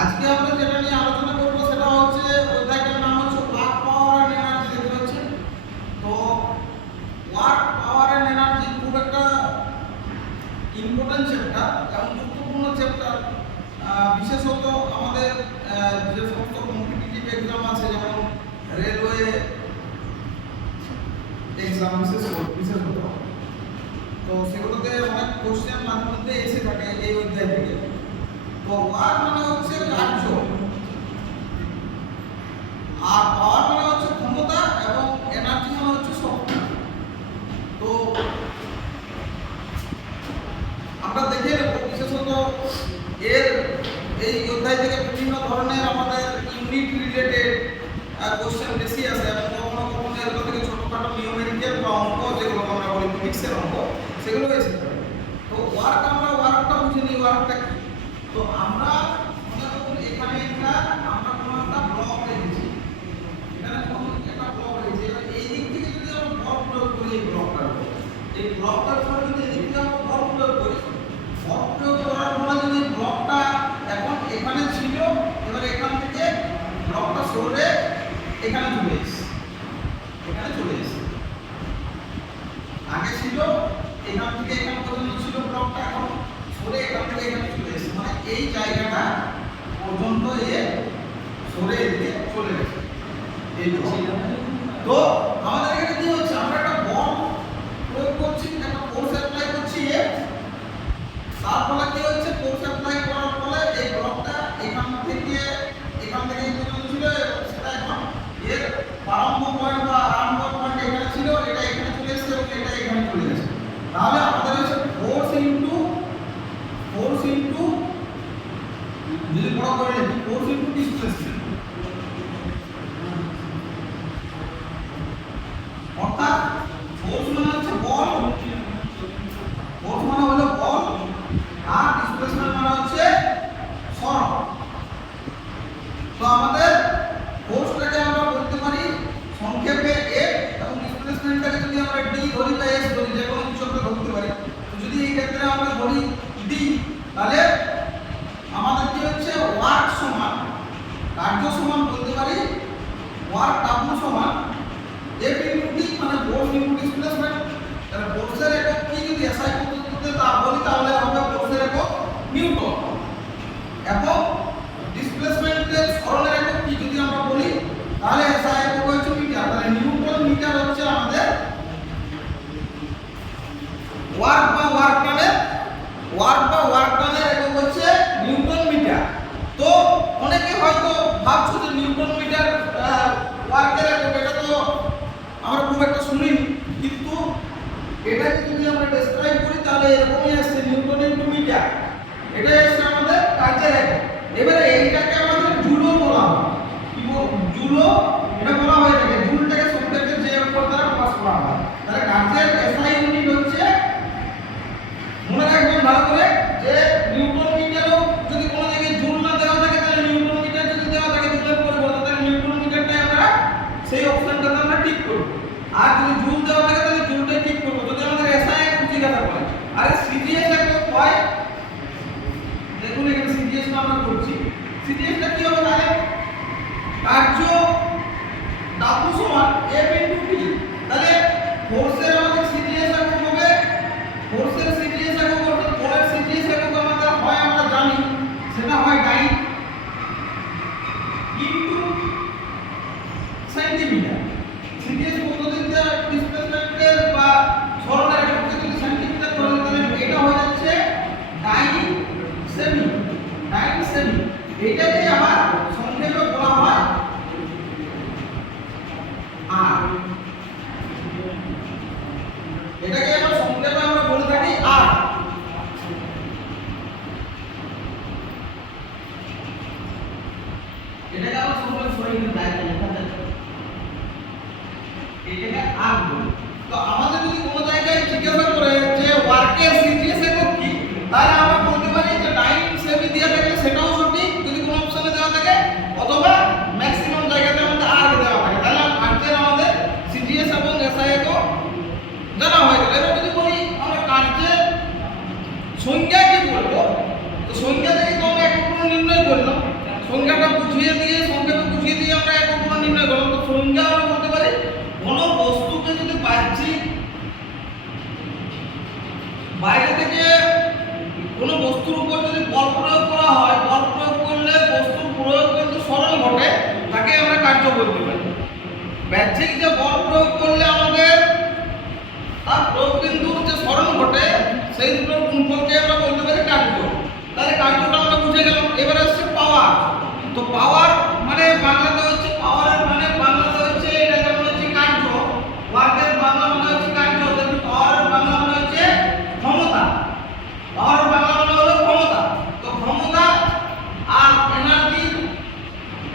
আজকে আমরা যেটা নিয়ে আলোচনা করব সেটা হচ্ছে অধ্যায়টার নাম হচ্ছে ওয়ার্ক পাওয়ার এন্ড এনার্জি। দেখতে পাচ্ছেন তো ওয়ার্ক পাওয়ার এন্ড এনার্জি খুব একটা ইম্পর্টেন্ট চ্যাপ্টার এবং গুরুত্বপূর্ণ চ্যাপ্টার। বিশেষত আমাদের যে সমস্ত কম্পিটিটিভ এক্সাম আছে, যেমন রেলওয়ে এক্সাম বিশেষত, তো সেগুলোতে অনেক কোশ্চেন মাঝে মধ্যে এসে থাকে এই অধ্যায় থেকে। তো ওয়ার্ক মানে হচ্ছে কার্য, আর পাওয়ার মানে হচ্ছে ক্ষমতা, এবং এনার্জি মানে হচ্ছে শক্তি। তো আমরা দেখে নেব বিশেষত এই অধ্যায় থেকে বিভিন্ন ধরনের আমাদের ইউনিট রিলেটেড কোশ্চেন বেশি আসে, এবং কখনো কখনো এগুলো থেকে ছোটখাটো নিউমেরিক্যাল বা অঙ্ক, যেগুলো আমরা বলি ফিজিক্সের অঙ্ক, সেগুলো এসে থাকে। তো আমরা ওয়ার্কটা বুঝে নিই, ওয়ার্কটা কি। তো আমরা মনে করুন এখানে আমরা কোনো একটা ব্লক রেখেছি, এখানে কোনো একটা ব্লক রেখেছি। এবার এই দিক থেকে যদি আমরা বল প্রয়োগ করি এই ব্লকটার উপর যদি এই দিক থেকে আমরা বল প্রয়োগ করি, বল প্রয়োগ করার ফলে যদি ব্লকটা এখন এখানে ছিল, এবার এখান থেকে ব্লকটা সরে এখানে চলে এসেছে, আগে ছিল এখান থেকে এখান পর্যন্ত ছিল ব্লকটা, এখন সরে এখান থেকে এখানে চলে এসেছে, মানে এই জায়গাটা পর্যন্ত সরে এদিকে চলে গেছে। এই তো আমাদের এখানে কি হচ্ছে, আমরা একটা বল প্রয়োগ করছি, একটা ফোর্স অ্যাপ্লাই করছি, তার ফলে কি হচ্ছে, ফোর্স অ্যাপ্লাই করার ফলে এই ব্লকটা এখান থেকে এই পর্যন্ত ছিল, সেটা এখন এর প্রারম্ভ পয়েন্ট বা আরম্ভ পয়েন্ট এখানে ছিল, এটা এখানে চলে এসেছে এবং এটা এখানে চলে গেছে। তাহলে আমাদের হচ্ছে ফোর্স ইনটু যদি বড় করে লিখি, ফোর্স ইনটু ডিসপ্লেসমেন্ট, অর্থাৎ ফোর্স মানে হচ্ছে বল, ফোর্স মানে হলো বল, আর ডিসপ্লেসমেন্ট মানে হচ্ছে সরণ। তো আমাদের ফোর্সটাকে আমরা বলতে পারি সংক্ষেপে F, এবং ডিসপ্লেসমেন্টটাকে যদি আমরা D ধরি বা S ধরি, যে কোনো কিছু আমরা ধরতে পারি। তো যদি এই ক্ষেত্রে আমরা ধরি D, তাহলে আমাদের কি হচ্ছে, ওয়ার্ক সমান কার্য সমান বলতে পারি ওয়ার্ক W সমান F ইনটু D, মানে ফোর্স ইনটু ডিসপ্লেসমেন্ট। তাহলে ফোর্সের একক কি যদি SI পদ্ধতিতে তা বলি, তাহলে হবে ফোর্সের একক নিউটন, এবং ডিসপ্লেসমেন্টের সরণের একক কি যদি আমরা বলি, তাহলে SI একক হচ্ছে মিটার। তাহলে নিউটন মিটার হচ্ছে আমাদের ওয়ার্ক বা ওয়ার্ক টানের একক হচ্ছে নিউটন মিটার। তো অনেকে হয়তো ভাবছো যে নিউটন মিটার ওয়ার্কের একক, এটা তো আমরা খুব একটা শুনিনি, কিন্তু এটাকে যদি আমরা ডেসক্রাইব করি তাহলে এরকমই আসছে, নিউটন ইনটু মিটার, এটা হচ্ছে আমাদের কার্যের একক। এবারে এইটাকে আমাদের জুলও বলা হয়, কি জুলও এটা বলা হয়, থাকে জুলটাকে সংক্ষেপে যে অক্ষর দ্বারা প্রকাশ করা হয়। তাহলে কার্যের SI ইউনিট হচ্ছে, মনে রাখবেন ভালো করে, যে নিউটন মিটারও যদি কোনো জায়গায় জুল না দেওয়া থাকে, তাহলে নিউটন মিটার যদি দেওয়া থাকে জুলের পরিবর্তে, তাহলে নিউটন মিটারটাই আমরা সেই অপশনটাতে আমরা টিক করব। আর যদি জুল দেওয়া থাকে তাহলে জুলটাই টিক করব। যদি আমাদের SI একক জিজ্ঞাসা করে, আর সিজিএস একক হয়, দেখুন এখানে সিজিএস আমরা করছি, সিজিএসটা কি হবে, তাহলে কার্য W সমান F ইনটু T। তাহলে ফোর্সের আমাদের সিজিএস একক হবে, ফোর্সের সিজিএস একক অর্থাৎ বলের সিজিএস একক আমাদের হয়, আমরা জানি সেটা হয় ডাইন ইনটু সেন্টিমিটার। সিজিএস পদ্ধতিতে ডিসপ্লেসমেন্টের বা সরণের এককে যদি সেন্টিমিটার ধরে, তাহলে এটা হয়ে যাচ্ছে ডাইন সেমি। এটাকে আবার সংক্ষেপে বলা হয় আর, এটাকে আবার সংক্ষেপে আমরা বলে থাকি আর। এটাকে আবার সংক্ষেপে এটাকে আর বলি। তো আমাদের যদি কোনো জায়গায় জিজ্ঞাসা করে যে ওয়ার্কের সিজিএস একক কি, তাহলে আমরা বলতে পারি যে 9 সেমি দেওয়া থাকলে সেটাও সঠিক যদি কোনো অপশনে দেওয়া থাকে, অথবা ম্যাক্সিমাম জায়গাতে আমাদের আর দেওয়া থাকে, তাহলে কার্যের আমাদের সিজিএস এবং এসআই একক জানা হয়ে গেল। এবার যদি বলি আমরা কার্যের সংজ্ঞা কি বলবো, তো সংজ্ঞা থেকে তো আমরা একক নির্ণয় করলাম, বুঝিয়ে দিয়ে সংক্ষেপে বুঝিয়ে দিয়ে আমরা একক গুণ নির্ণয় করব। তো সংজ্ঞা আমরা বলতে পারি কোনো বস্তুকে যদি বাহ্যিক বাইরে থেকে কোনো বস্তুর উপর যদি বল প্রয়োগ করা হয়, বল প্রয়োগ করলে বস্তুর প্রয়োগ কিন্তু সরল ঘটে, তাকে আমরা কার্য বলতে পারি। বাহ্যিক যে বল প্রয়োগ করলে আমাদের তার প্রয়োগ বিন্দু যে সরল ঘটে, সেই দুটোর গুণফলকে আমরা বলতে পারি কার্য। তাহলে কার্যটা আমরা বুঝে গেলাম। এবারে আসছে পাওয়ার। তো পাওয়ার মানে বাংলাতে হচ্ছে, পাওয়ারের মানে বাংলাতে হচ্ছে, এটা যেমন হচ্ছে কার্য, ওয়ার্কের বাংলা মানে হচ্ছে কার্য, তেমনি পাওয়ারের বাংলা মানে হচ্ছে ক্ষমতা। পাওয়ারের বাংলা মানে হলো ক্ষমতা। তো ক্ষমতা আর এনার্জি,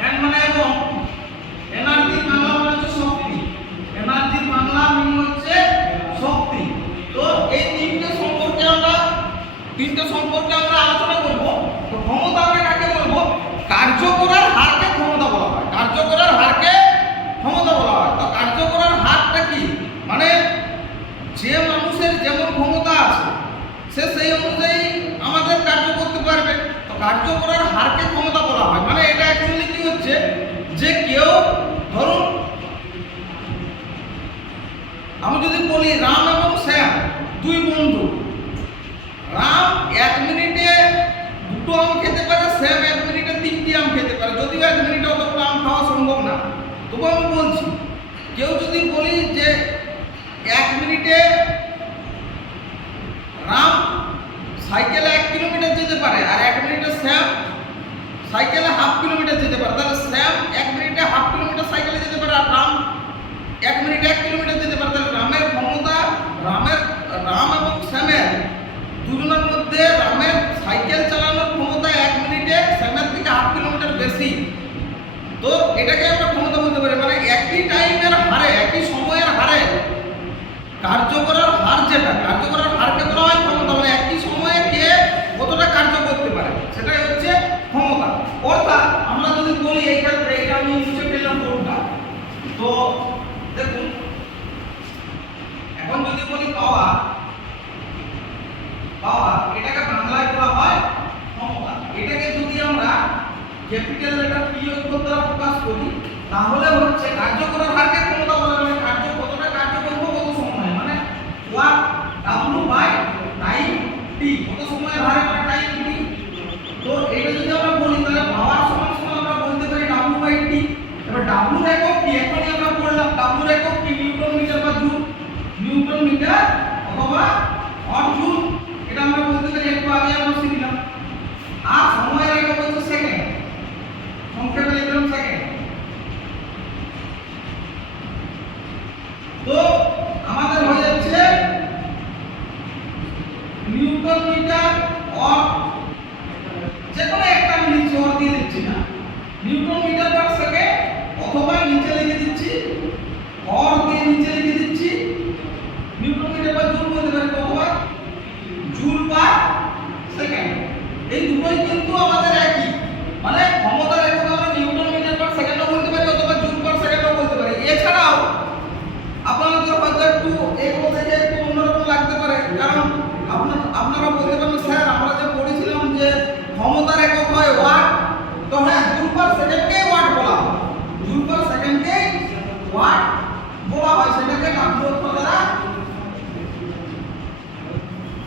এন মানে এবং, এনার্জির বাংলা মানে হচ্ছে শক্তি, এনার্জির বাংলা মিনিং হচ্ছে শক্তি। তো এই তিনটে সম্পর্কে আমরা আলোচনা করব। তো ক্ষমতা আমরা কাকে বলবো? কার্য করার হারকে ক্ষমতা বলা হয়। কার্য করার হারকে ক্ষমতা বলা হয়। তো কার্য করার হারটা কি? মানে যে মানুষের যেমন ক্ষমতা আছে সে সেই অনুযায়ী আমাদের কার্য করতে পারবে। তো কার্য করার হারকে ক্ষমতা বলা হয়। মানে এটা অ্যাকচুয়ালি কি হচ্ছে, যে কেউ ধরুন আমি যদি বলি রাম এবং শ্যাম দুই বন্ধু, রাম 1 মিনিটে 2টো আম খেতে পারে, শ্যাম 1 মিনিটে 3টি আম খেতে পারে। যদিও 1 মিনিটে অতগুলো আম খাওয়া সম্ভব না, তবু আমি বলছি কেউ যদি বলি যে 1 মিনিটে রাম সাইকেলে 1 কিলোমিটার যেতে পারে আর 1 মিনিটে শ্যাম সাইকেলে হাফ কিলোমিটার যেতে পারে, তাহলে শ্যাম 1 মিনিটে হাফ কিলোমিটার সাইকেলে যেতে পারে আর রাম 1 মিনিটে 1 কিলোমিটার যেতে পারে। তাহলে রামের ক্ষমতা, রাম এবং শ্যামের দুজনের মধ্যে রামের সাইকেল চালানোর ক্ষমতা 1 মিনিটে শ্যামের থেকে হাফ কিলোমিটার বেশি। তো এটাকে আমরা ক্ষমতা বলতে পারি। মানে একই টাইমের হারে, একই সময়ের হারে কার্য করার হার, যেটা কার্য করার হারকে বলা হয় ক্ষমতা। মানে একই সময়ে কে কতটা কার্য করতে পারে সেটাই হচ্ছে ক্ষমতা। অর্থাৎ আমরা যদি বলি এই ক্ষেত্রে, এটা আমি নিচে পেলাম কোনটা, তো দেখুন এখন যদি বলি পাওয়ার, এটাকে বাংলায় বলা হয় ক্ষমতা। এটাকে যদি আমরা ক্যাপিটাল লেটার পি অক্ষর দ্বারা প্রকাশ করি তাহলে হচ্ছে কার্য করার হারকে ক্ষমতা বলা হয়। কার্য কতটা কার্য করব কত সময়, মানে ওয়ার্ক W বাই টাইম টি, কত সময়ের হারে মানে টাইম টি। তো এটা যদি আমরা বলি তাহলে পাওয়ার সমান সমান আমরা বলতে পারি W বাই টি। এবার W এর একক কি, এখনই আমরা বললাম W এর একক কি, নিউটন মিটার বা জুল, নিউটন মিটার অথবা ওয়াট জুল, এটা আমরা বলতে পারি, একটু আগে আমরা শিখলাম। আর সময়ের একক হচ্ছে সেকেন্ড, সংক্ষেপে লিখলাম সেকেন্ড। তো আমাদের হয়ে যাচ্ছে নিউটন মিটার অর, যে কোনো একটা আমি নিচে অর দিয়ে দিচ্ছি না, নিউটন মিটার পার সেকেন্ড, অথবা নিচে লিখে দিচ্ছি অর দিয়ে নিচে লিখে দিচ্ছি নিউটন মিটার পার জুল বলতে পারি, অথবা জুল পার সেকেন্ড। এই দুটোই কিন্তু আমাদের একই, মানে ক্ষমতার একক আমরা নিউটন মিটার পার সেকেন্ডও বলতে পারি অথবা জুল পার সেকেন্ডও বলতে পারি। এছাড়াও আপনাদের হয়তো একটু এগুলো দেখে একটু অন্যরকম লাগতে পারে, কারণ আপনারা বলতে পারেন স্যার আমরা যে পড়েছিলাম যে ক্ষমতার একক হয় ওয়াট। তো হ্যাঁ, জুল পার সেকেন্ডকে ওয়াট বলা হয়, জুল পার সেকেন্ডকে ওয়াট বলা হয়, সেটাকে W অক্ষর দ্বারা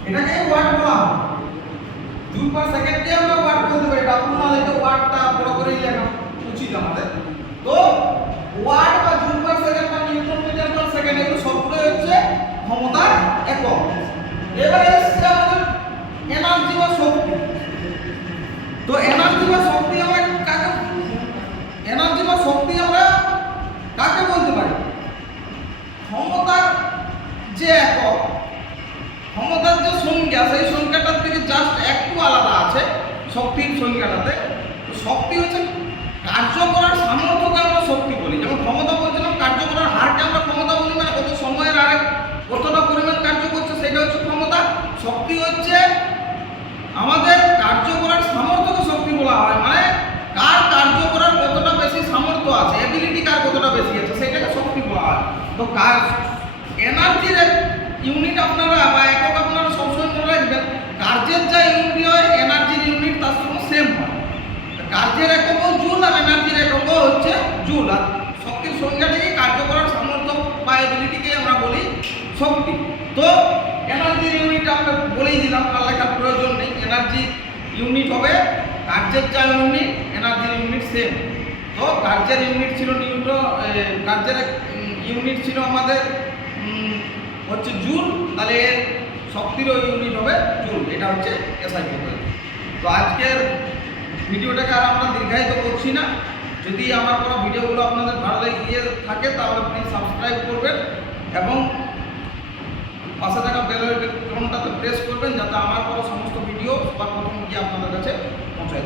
এটাকে ওয়াট বলা হয়। জুল পার সেকেন্ডকে আমরা ওয়াট বলতে পারি, W না লিখে ওয়াটটা বড় করেই লেখা উচিত আমাদের। তো ওয়াট বা জুল পার সেকেন্ড বা নিউটন মিটার পার সেকেন্ড এগুলো সবগুলো হচ্ছে ক্ষমতার একক। এবারে আসছে আমাদের এনার্জি বা শক্তি। তো এনার্জি বা শক্তি আমরা কাকে বলতে পারি? ক্ষমতার যে একক, ক্ষমতার যে সংজ্ঞা, সেই সংজ্ঞাটার থেকে জাস্ট একটু আলাদা আছে শক্তির সংজ্ঞাটাতে। শক্তি হচ্ছে কার্য করার সামর্থ্যকে আমরা শক্তি বলি। যেমন ক্ষমতা বলছিলাম, কার্য করার হারকে আমরা ক্ষমতা বলি, মানে কত সময়ের আরে কতটা পরিমাণ কার্য করছে সেটা হচ্ছে ক্ষমতা। শক্তি হচ্ছে আমাদের কার্য করার সামর্থ্যকে শক্তি বলা হয়, মানে কার কার্য করার কতটা বেশি সামর্থ্য আছে, এবিলিটি কার কতটা বেশি আছে সেটাকে শক্তি বলা হয়। তো এনার্জির ইউনিট আপনারা বা একক আপনারা সবসময় মনে রাখবেন, কার্যের যা ইউনিট হয় এনার্জির ইউনিট তার সঙ্গে সেম হয়। কার্যের এককও জুল আর এনার্জির এককও হচ্ছে জুল। আর শক্তির সংজ্ঞাটাকে কার্য করার সামর্থ্য বা এবিলিটিকে আমরা বলি শক্তি। তো এনার্জির ইউনিট আমরা বলেই দিলাম, আর লেখার প্রয়োজন নেই। এনার্জি ইউনিট হবে কার্যের যা ইউনিট, এনার্জির ইউনিট সেম। তো কার্যের ইউনিট ছিল কার্যের ইউনিট ছিল আমাদের হচ্ছে জুল, তাহলে এর শক্তিরও ইউনিট হবে জুল। এটা হচ্ছে এসআই পদ্ধতি। তো আজকের ভিডিওটাকে আর আমরা দীর্ঘায়িত করছি না। যদি আমার কোনো ভিডিওগুলো আপনাদের ভালো লেগে থাকে তাহলে প্লিজ সাবস্ক্রাইব করবেন এবং পাশে থাকা বেল আইকনটাতে প্রেস করবেন, যাতে আমার কোনো সমস্ত ভিডিও সবার প্রথম গিয়ে আপনাদের কাছে পৌঁছায়।